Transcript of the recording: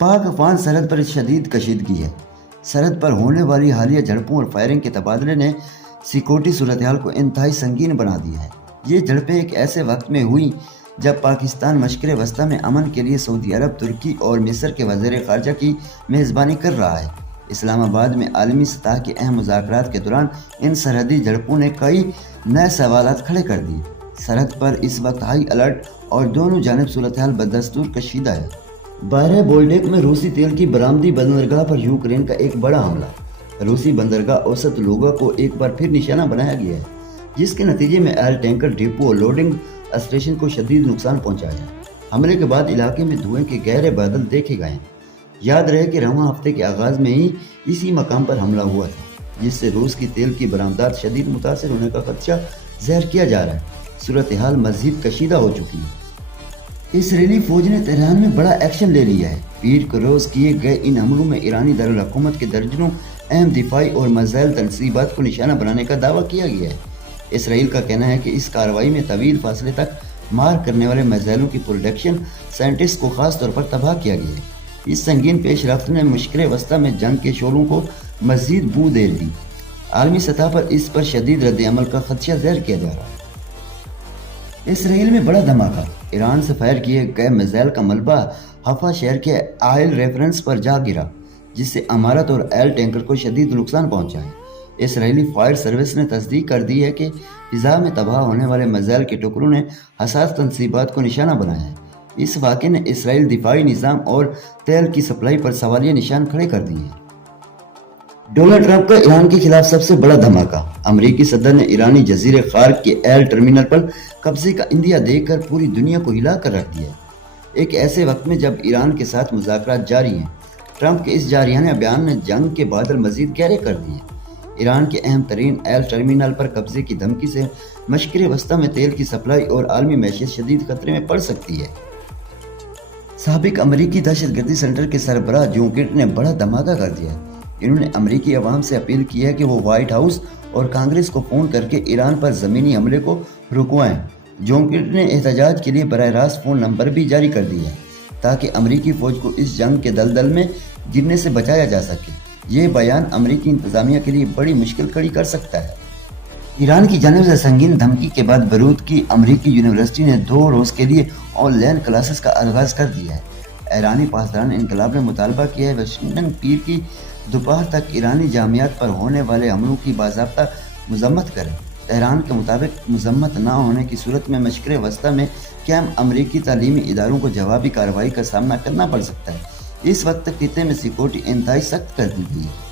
पाक अफगान सरहद पर शदीद कशीदगी है। सरहद पर होने वाली हालिया झड़पों और फायरिंग के तबादले ने सिक्योरिटी सूरत हाल को इंतहाई संगीन बना दिया है। ये झड़पें एक ऐसे वक्त में हुई जब पाकिस्तान मशक़े वस्ता में अमन के लिए सऊदी अरब, तुर्की और मिस्र के वज़ीर ख़ारजा की मेज़बानी कर रहा है। इस्लामाबाद में आलमी सतह के अहम मुज़ाकरात के दौरान इन सरहदी झड़पों ने कई नए सवालात खड़े कर दिए। सरहद पर इस वक्त हाई अलर्ट और दोनों जानिब सूरत हाल बदस्तूर कशीदा है। बहरे बोल्डेक में रूसी तेल की बरामदी बंदरगाह पर यूक्रेन का एक बड़ा हमला। रूसी बंदरगाह औसत लोगों को एक बार फिर निशाना बनाया गया है, जिसके नतीजे में ऑयल टैंकर डिपो और लोडिंग स्टेशन को शदीद नुकसान पहुंचा है। हमले के बाद इलाके में धुएं के गहरे बादल देखे गए। याद रहे कि रवां हफ्ते के आगाज में ही इसी मकाम पर हमला हुआ था, जिससे रूस की तेल की बरामदात शदीद मुतासर होने का खदशा ज़ाहिर किया जा रहा है। सूरत हाल मज़ीद कशीदा हो चुकी है। इसराइली फौज ने तेहरान में बड़ा एक्शन ले लिया है। पीर को रोज़ किए गए इन हमलों में ईरानी दारुल हुकूमत के दर्जनों अहम दिफाई और मिसाइल तनसीबात को निशाना बनाने का दावा किया गया है। इसराइल का कहना है कि इस कार्रवाई में तवील फासले तक मार करने वाले मिसाइलों की प्रोडक्शन साइंटिस्ट को खास तौर पर तबाह किया गया है। इस संगीन पेशरफ्त ने मुश्किल वस्ता में जंग के शोलों को मज़ीद बू दे दी। आलमी सतह पर इस पर शदीद रद्द-ए-अमल का खदशा ज़ाहिर किया जा रहा है। इसराइल में बड़ा धमाका। ईरान से फायर किए गए मिसाइल का मलबा हफा शहर के आयल रेफरेंस पर जा गिरा, जिससे इमारत और ऑयल टैंकर को शदीद नुकसान पहुंचा है। इसराइली फायर सर्विस ने तस्दीक कर दी है कि फिजा में तबाह होने वाले मिसाइल के टुकड़ों ने हसास तनसीबात को निशाना बनाया है। इस वाक़े ने इसराइल दिफाई निज़ाम और तेल की सप्लाई पर सवालिया निशान खड़े कर दिए हैं। डोनाल्ड ट्रंप का ईरान के खिलाफ सबसे बड़ा धमाका। अमरीकी सदर ने ईरानी जजीरे खार्क के ऑयल टर्मिनल पर कब्जे का इंदिया देकर पूरी दुनिया को हिला कर रख दिया है। एक ऐसे वक्त में जब ईरान के साथ मुज़ाकरात जारी हैं, ट्रंप के इस जारियाना बयान ने जंग के बादल मजीद गहरे कर दिए। ईरान के अहम तरीन ऑयल टर्मिनल पर कब्जे की धमकी से मशक़े वस्ता में तेल की सप्लाई और आलमी मैशियत शदीद खतरे में पड़ सकती है। साबिक अमरीकी दहशतगर्दी सेंटर के सरबराह जॉन किर्बी ने बड़ा धमाका कर दिया है। इन्होंने अमरीकी अवाम से अपील की है कि वो व्हाइट हाउस और कांग्रेस को फ़ोन करके ईरान पर ज़मीनी हमले को रुकवाएं। जॉन किर्बी ने एहतजाज के लिए बराह रास्त फ़ोन नंबर भी जारी कर दिया है, ताकि अमरीकी फ़ौज को इस जंग के दलदल में गिरने से बचाया जा सके। ये बयान अमरीकी इंतज़ामिया के लिए बड़ी मुश्किल खड़ी कर सकता है। ईरान की जानिब से संगीन धमकी के बाद बैरूत की अमरीकी यूनिवर्सिटी ने 2 रोज़ के लिए ऑनलाइन क्लासेस का आगाज़ कर दिया है। ईरानी पासदान इनकलाब ने मुतालबा किया है वाशिंगटन पीर की दोपहर तक ईरानी जामियात पर होने वाले हमलों की बाज़ाब्ता मज़म्मत करें। तेहरान के मुताबिक मज़म्मत न होने की सूरत में मशक़े वस्ता में कैम अमरीकी तालीमी इदारों को जवाबी कार्रवाई का सामना करना पड़ सकता है। इस वक्त तक खित्ते में सिक्योरिटी इंतहाई सख्त कर दी गई है।